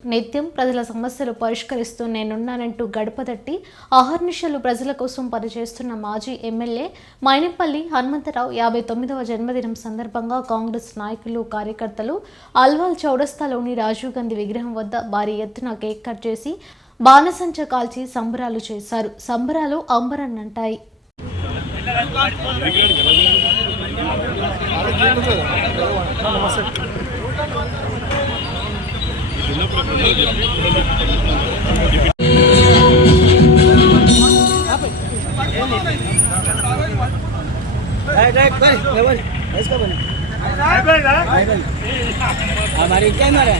నిత్యం ప్రజల సమస్యలు పరిష్కరిస్తూ నేనున్నానంటూ గడప తట్టి అహర్నిశలు ప్రజల కోసం పనిచేస్తున్న మాజీ ఎమ్మెల్యే మైనంపల్లి హనుమంతరావు 59వ జన్మదినం సందర్భంగా కాంగ్రెస్ నాయకులు కార్యకర్తలు అల్వాల్ చౌరస్తాలోని రాజీవ్ గాంధీ విగ్రహం వద్ద భారీ ఎత్తున కేక్ కట్ చేసి బాణసంచ కాల్చి సంబరాలు చేశారు. సంబరాలు అంబరన్నంటాయి. हमारी क्या मर है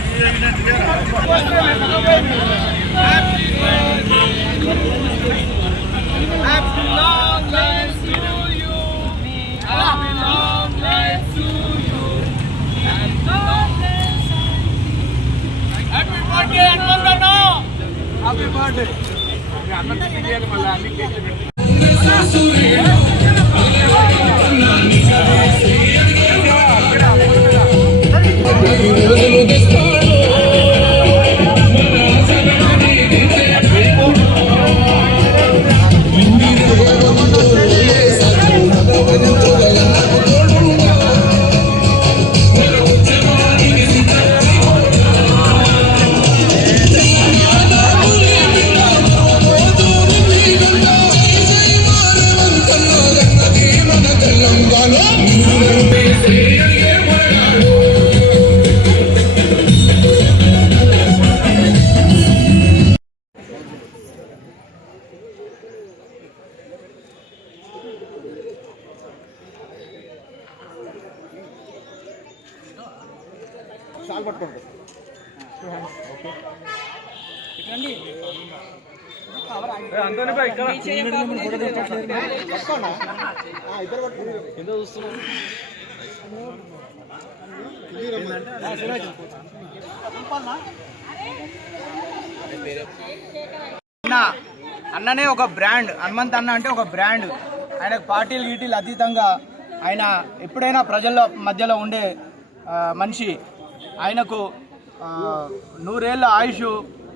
Happy birthday. అన్ననే ఒక బ్రాండ్. హనుమంత్ అన్న అంటే ఒక బ్రాండ్. ఆయనకు పార్టీలు గీటీలు అతీతంగా ఆయన ఎప్పుడైనా ప్రజల మధ్యలో ఉండే మనిషి. ఆయనకు 100 ఏళ్ళ ఆయుష్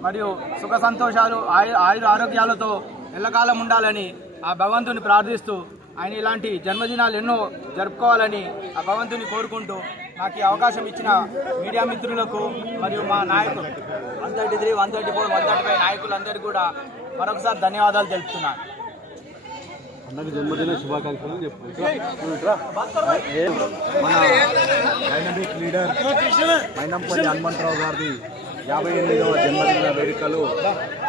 మరియు సుఖ సంతోషాలు ఆయుర ఆరోగ్యాలతో ఎల్లకాలం ఉండాలని ఆ భగవంతుని ప్రార్థిస్తూ ఆయన ఇలాంటి జన్మదినాలు ఎన్నో జరుపుకోవాలని ఆ భగవంతుని కోరుకుంటూ నాకు ఈ అవకాశం ఇచ్చిన మీడియా మిత్రులకు మరియు మా నాయకులు 133, 134, 135 నాయకులందరికీ కూడా మరొకసారి ధన్యవాదాలు తెలుపుతున్నాను. అన్నకు జన్మదిన శుభాకాంక్షలు చెప్పండి. మన డైనమిక్ లీడర్ మైనంపల్లి హనుమంతరావు గారిది 58వ జన్మదిన వేడుకలు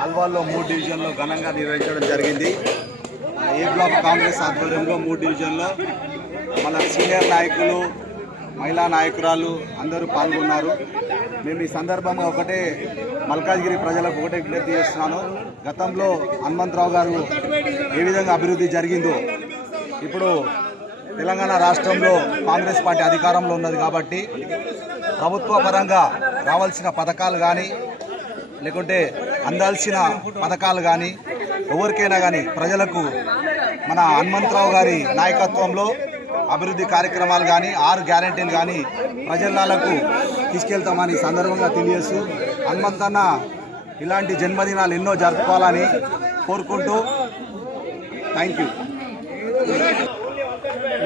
అల్వాల్లో 3 డివిజన్లో ఘనంగా నిర్వహించడం జరిగింది. ఏ బ్లాక్ కాంగ్రెస్ ఆధ్వర్యంలో 3 డివిజన్లో మన సీనియర్ నాయకులు, మహిళా నాయకురాలు అందరూ పాల్గొన్నారు. మేము ఈ సందర్భంగా ఒకటే మల్కాజ్గిరి ప్రజలకు ఒకటే విజ్ఞప్తి చేస్తున్నాను. గతంలో హనుమంతరావు గారు ఏ విధంగా అభివృద్ధి జరిగిందో ఇప్పుడు తెలంగాణ రాష్ట్రంలో కాంగ్రెస్ పార్టీ అధికారంలో ఉన్నది కాబట్టి ప్రభుత్వ పరంగా రావాల్సిన పథకాలు కానీ లేకుంటే అందాల్సిన పథకాలు కానీ ఎవరికైనా కానీ ప్రజలకు మన హనుమంతరావు గారి నాయకత్వంలో అభివృద్ధి కార్యక్రమాలు కానీ 6 గ్యారెంటీలు కానీ ప్రజలకు తీసుకెళ్తామని సందర్భంగా తెలియజేస్తూ హనుమంతన్న ఇలాంటి జన్మదినాలు ఎన్నో జరుపుకోవాలని కోరుకుంటూ థ్యాంక్ యూ.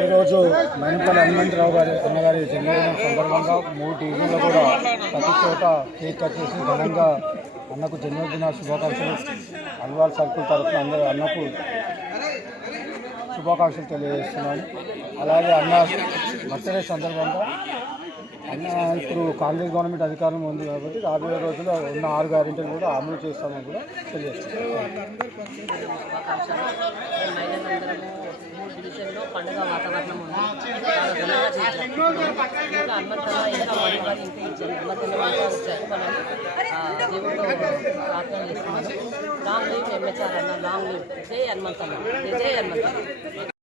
ఈరోజు మైనంపల్లి హనుమంతరావు అన్నగారి జన్మదినం సందర్భంగా 3 డివిజన్లో కూడా ప్రతి చోట కేక్ కట్ చేసి ఘనంగా అన్నకు జన్మదిన శుభాకాంక్షలు అల్వాల్ సర్కిల్ తరఫున అందరూ అన్నకు శుభాకాంక్షలు తెలియజేస్తున్నాను. అలాగే అన్న బర్త్డే సందర్భంగా అన్న ఇప్పుడు కాంగ్రెస్ గవర్నమెంట్ అధికారం ఉంది కాబట్టి రాబోయే రోజుల్లో ఉన్న 6 గ్యారెంటీలు కూడా అమలు చేస్తామని కూడా తెలియజేస్తున్నాను. డివిజన్లో పండుగ వాతావరణం ఉంది. ఇంకా హనుమంతరావు ఇంకా వారి ఇంకా ఈ జన్మదినం జరుపుకోవాలని దేవుడు ప్రార్థన చేస్తున్నాను. లాంగ్ లీవ్ ఎంహెచ్ఆర్ అన్న, లాంగ్ లీవ్. జై హనుమంతరావు, జై హనుమంతరావు.